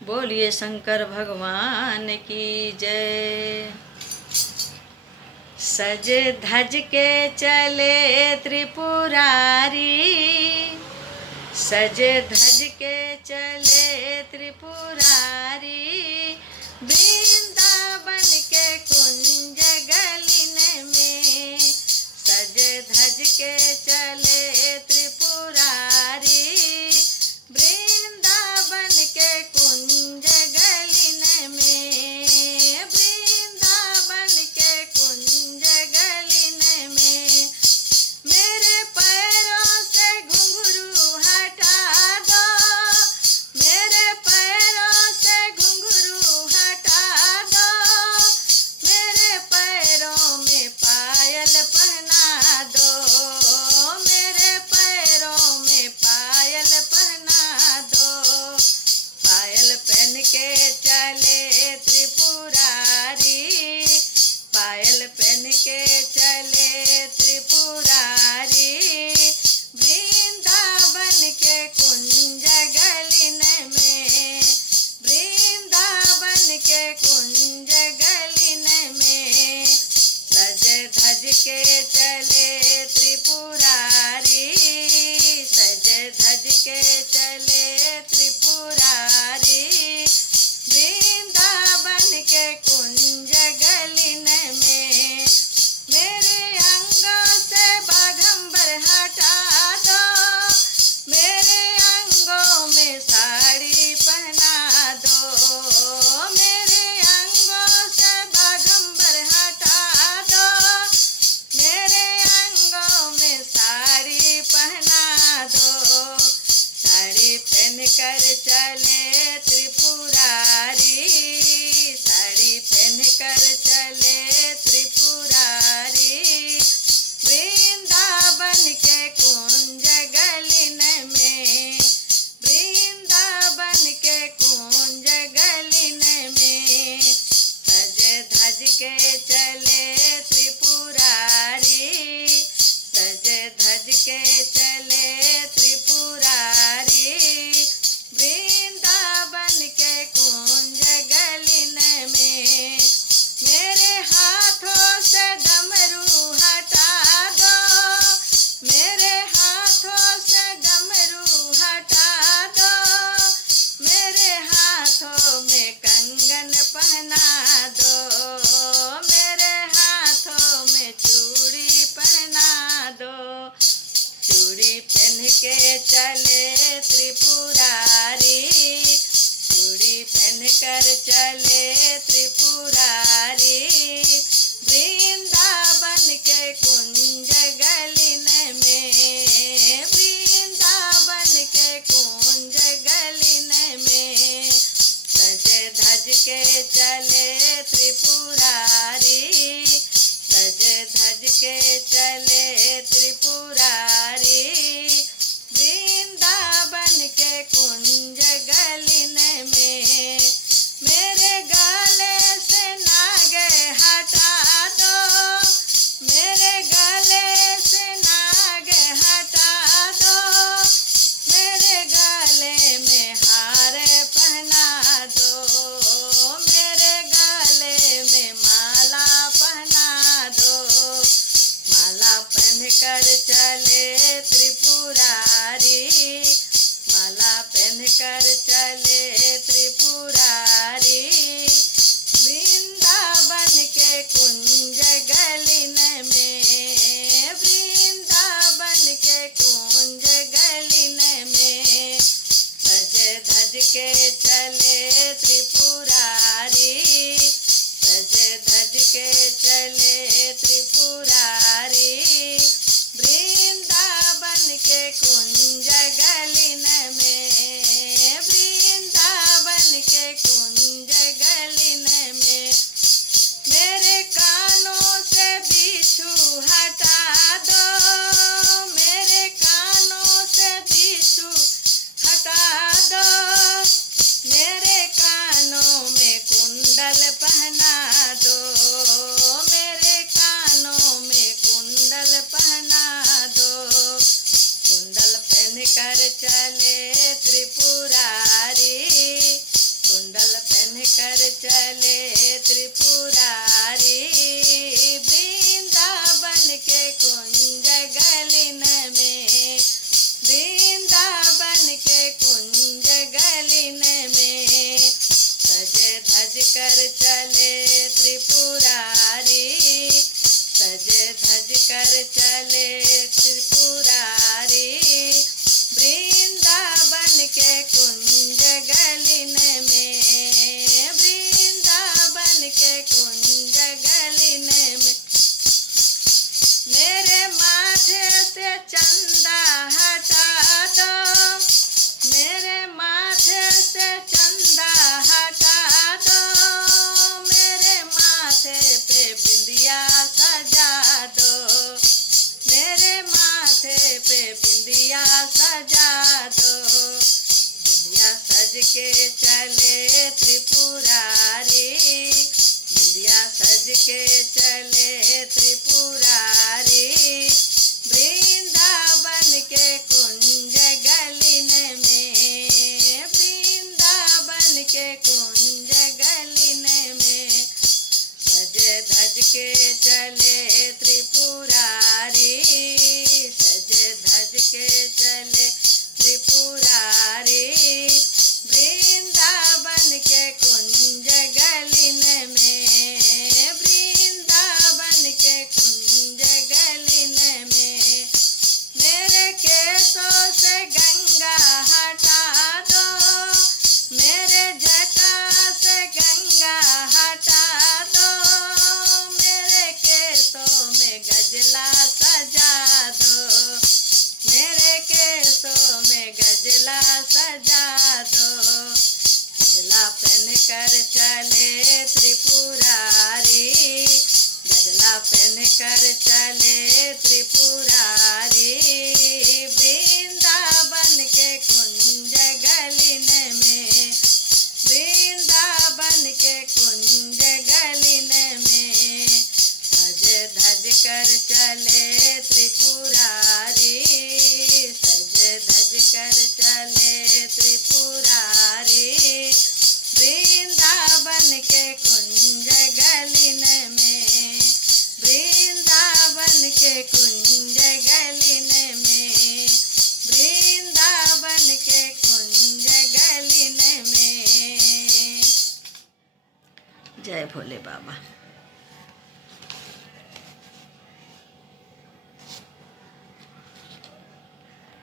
बोलिए शंकर भगवान की जय। सज धज के चले त्रिपुरारी, सज धज के चले त्रिपुरारी, वृंदावन के कुंज गलिन में। सज धज के चले त्रिपुरारी, वृंदावन के कुंज गलिन में। वृंदावन के कुंज गलिन में। मेरे पैरों से घुंघरू हटा दो, मेरे पैरों से घुंघरू हटा दो, मेरे पैरों में पायल पहना दो, मेरे पैरों में पायल पहना दो। पायल पहन के चले त्रिपुरारी, पायल पहन के चले त्रिपुरारी, वृंदावन के कुंज गलिन में। वृंदावन के कुंज गलिन में। सज धज के चले त्रिपुरारी, सज धज के चले त्रिपुरारी, वृंदावन के कुंज गलिन में। मेरे अंगों से बाघंबर हटा दो, मेरे अंगों में साड़ी पहना दो, मेरे अंगों से बाघंबर हटा दो, मेरे अंगों में साड़ी पहना दो। साड़ी पहन कर चले त्रिपुरारी, साड़ी पहन कर चले त्रिपुरारी, वृंदावन के कुंज गलिन में। वृंदावन के कुंज गलिन में। सज धज के चले त्रिपुरारी, सज धज के चले त्रिपुरारी, वृंदावन के कुंज गलिन में। मेरे हाथों से डमरू हटा दो, मेरे हाथों से डमरू हटा दो, मेरे हाथों में कंगन पहना दो, मेरे हाथों में चूड़ी पहना दो। चूड़ी पहन के चले त्रिपुरारी, चूड़ी पहन कर चले त्रिपुरारी, वृंदावन के कुंज गलिन में। वृंदावन के कुंज गलिन में। सज धज के चले त्रिपुरारी, सज धज के चले त्रिपुरारी, वृंदावन के कुंज गलिन में। मेरे गले से नाग हटा दो, मेरे गले से नाग हटा दो, मेरे गले में हार पहना दो, मेरे गले में माला पहना दो। माला पहन कर चले त्रिपुरारी, माला पहन कर चले त्रिपुरारी, वृंदावन के कुंज गलिन में। वृंदावन के कुंज गलिन में। सज धज के चले त्रिपुरारी, सज धज के चले त्रिपुरारी, वृंदावन के कुंज गलिन में। वृंदावन के कुंज गलिन में। मेरे कानों से बिच्छू हटा दो, मेरे कानों से बिच्छू हटा दो, मेरे कानों में कुंडल पहना दो, मेरे चले त्रिपुरारी, बिंदिया सज के चले त्रिपुरारी, वृंदावन के कुंज गलिन में, वृंदावन के कुंज गलिन में, सज धज के चले त्रिपुरारी, सज धज के चले त्रिपुरारी, वृंदावन के कुंज गलिन में, वृंदावन के कुंज गलिन में, मेरे केसों से गंगा हटा दो, मेरे जटा से गंगा हटा दो, मेरे केसों में गजला सजा दो, मेरे केसों में गजला सजा दो, गजला पहन कर चले त्रिपुरारी, गजला पहन कर चले त्रिपुरारी, वृंदावन के कुंज गलिन में, वृंदावन के कुंज गलिन में, सज धज कर चले त्रिपुरारी, सज धज कर चले त्रिपुरारी, वृंदावन के कुंज गलिन में, वृंदावन के कुंज गलिन में, वृंदावन के कुंज गलिन में। जय भोले बाबा।